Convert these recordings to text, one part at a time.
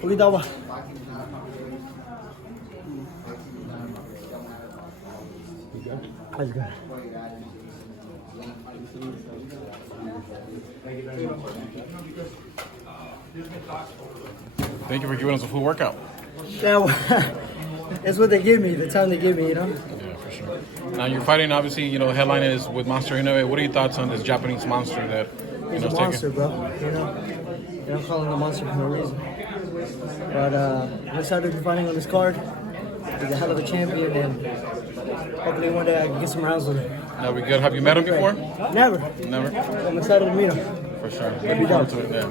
거기다와. That's good. Thank you for giving us a full workout. Yeah, well, that's what they give me, the time they give me, you know? Yeah, for sure. Now you're fighting, obviously, you know, headline is with Monster Inoue. What are your thoughts on this Japanese monster that, He's a monster, bro. You know, I'm calling him a monster for no reason. But I'm excited to be fighting on this card. He's a hell of a champion, and hopefully one day I can get some rounds with him. That'll be good. Have you met him before? Never. Never? I'm excited to meet him. For sure. Looking forward to it, yeah.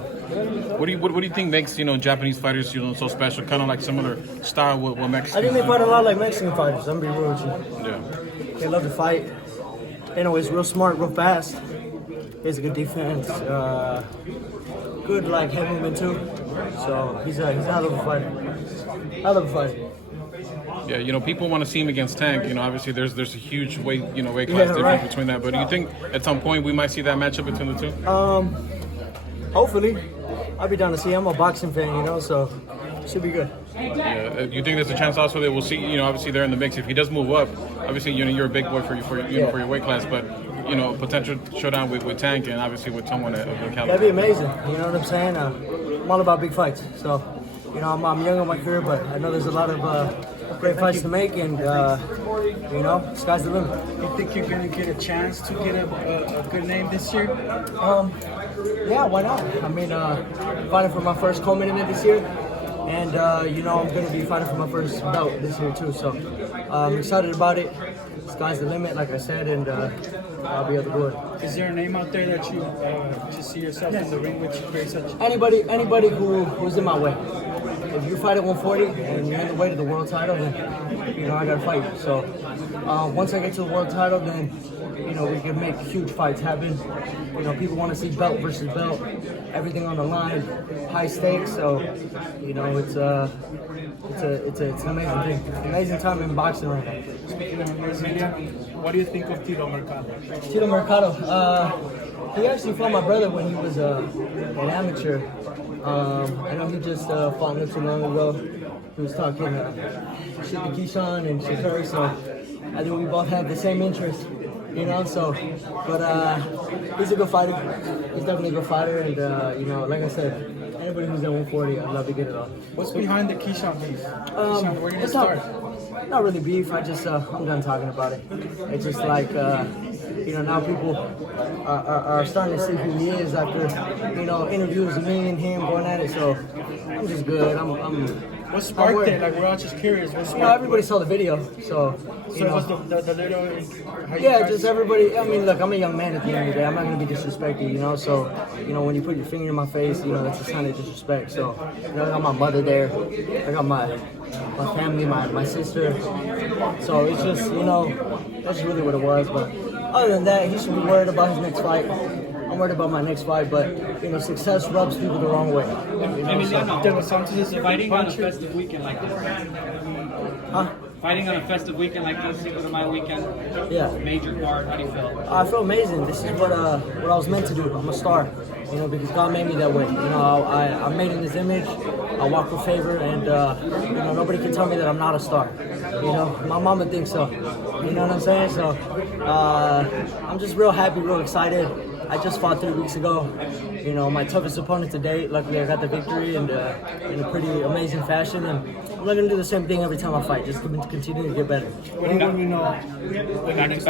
What do you think makes, you know, Japanese fighters, you know, so special? Kind of like similar style with Mexicans. I think they fight a lot like Mexican fighters. I'm gonna be real with you. Yeah. They love to fight. You know, he's real smart, real fast. He has a good defense. Good like head movement too. So he's a hell of a fighter. Hell of a fighter. Yeah, you know, people want to see him against Tank. You know, obviously there's a huge weight class difference between that. But do you think at some point we might see that matchup between the two? Hopefully. I'll be down to see. I'm a boxing fan, you know, so it should be good. Yeah, you think there's a chance also that we'll see, you know, obviously they're in the mix. If he does move up, obviously, you know, you're a big boy for your weight class, but, you know, potential showdown with Tank and obviously with someone at caliber. That'd be amazing. You know what I'm saying? I'm all about big fights. So, you know, I'm young in my career, but I know there's a lot of great fights to make, and, you know, sky's the limit. You think you're going to get a chance to get a good name this year? Yeah, why not? I mean, fighting for my first co-main event this year, and you know, I'm going to be fighting for my first belt this year too. So I'm excited about it. Sky's the limit, like I said, and I'll be able to do it. Is there a name out there that you just see yourself in the ring with? Anybody who's in my way. If you fight at 140 and you're in the way to the world title, then you know I gotta fight you. So once I get to the world title, then you know we can make huge fights happen. You know, people want to see belt versus belt, everything on the line, high stakes. So you know it's an amazing thing, amazing time in boxing right now. Speaking of Brazilian, what do you think of Tito Mercado? Tito Mercado, he actually fought my brother when he was an amateur. I know he just fought not too long ago. He was talking shit to KEYSHAWN and Shakari, so I think we both have the same interest, you know. So, but he's a good fighter. He's definitely a good fighter, and you know, like I said, anybody who's at 140, I'd love to get it on. What's behind the KEYSHAWN beef? KEYSHAWn, where do you start? Not really beef. I just I'm done talking about it. It's just like you know, now people are starting to see who he is after, you know, interviews of me and him going at it. So I'm just good. What sparked it? Like, we're all just curious. What sparked everybody saw the video, so you know. it was the little. Yeah, just everybody. I mean, look, I'm a young man at the end of the day. I'm not gonna be disrespected, you know. So, you know, when you put your finger in my face, you know, that's a sign of disrespect. So, you know, I got my mother there. I got my family, my sister. So it's just, you know, that's really what it was. But other than that, he should be worried about his next fight. I'm worried about my next fight, but you know, success rubs people the wrong way. Emiliano, fighting on a festive weekend like this. Huh? Fighting on a festive weekend like this, Cinco de Mayo weekend. Yeah. Major card. How do you feel? I feel amazing. This is what I was meant to do. I'm a star, you know, because God made me that way. You know, I'm made in His image. I walk with favor, and you know, nobody can tell me that I'm not a star. You know, my mama thinks so. You know what I'm saying? So I'm just real happy, real excited. I just fought 3 weeks ago. You know, my toughest opponent to date. Luckily, I got the victory and in a pretty amazing fashion. And I'm not gonna do the same thing every time I fight. Just continue to get better. What do you know when your next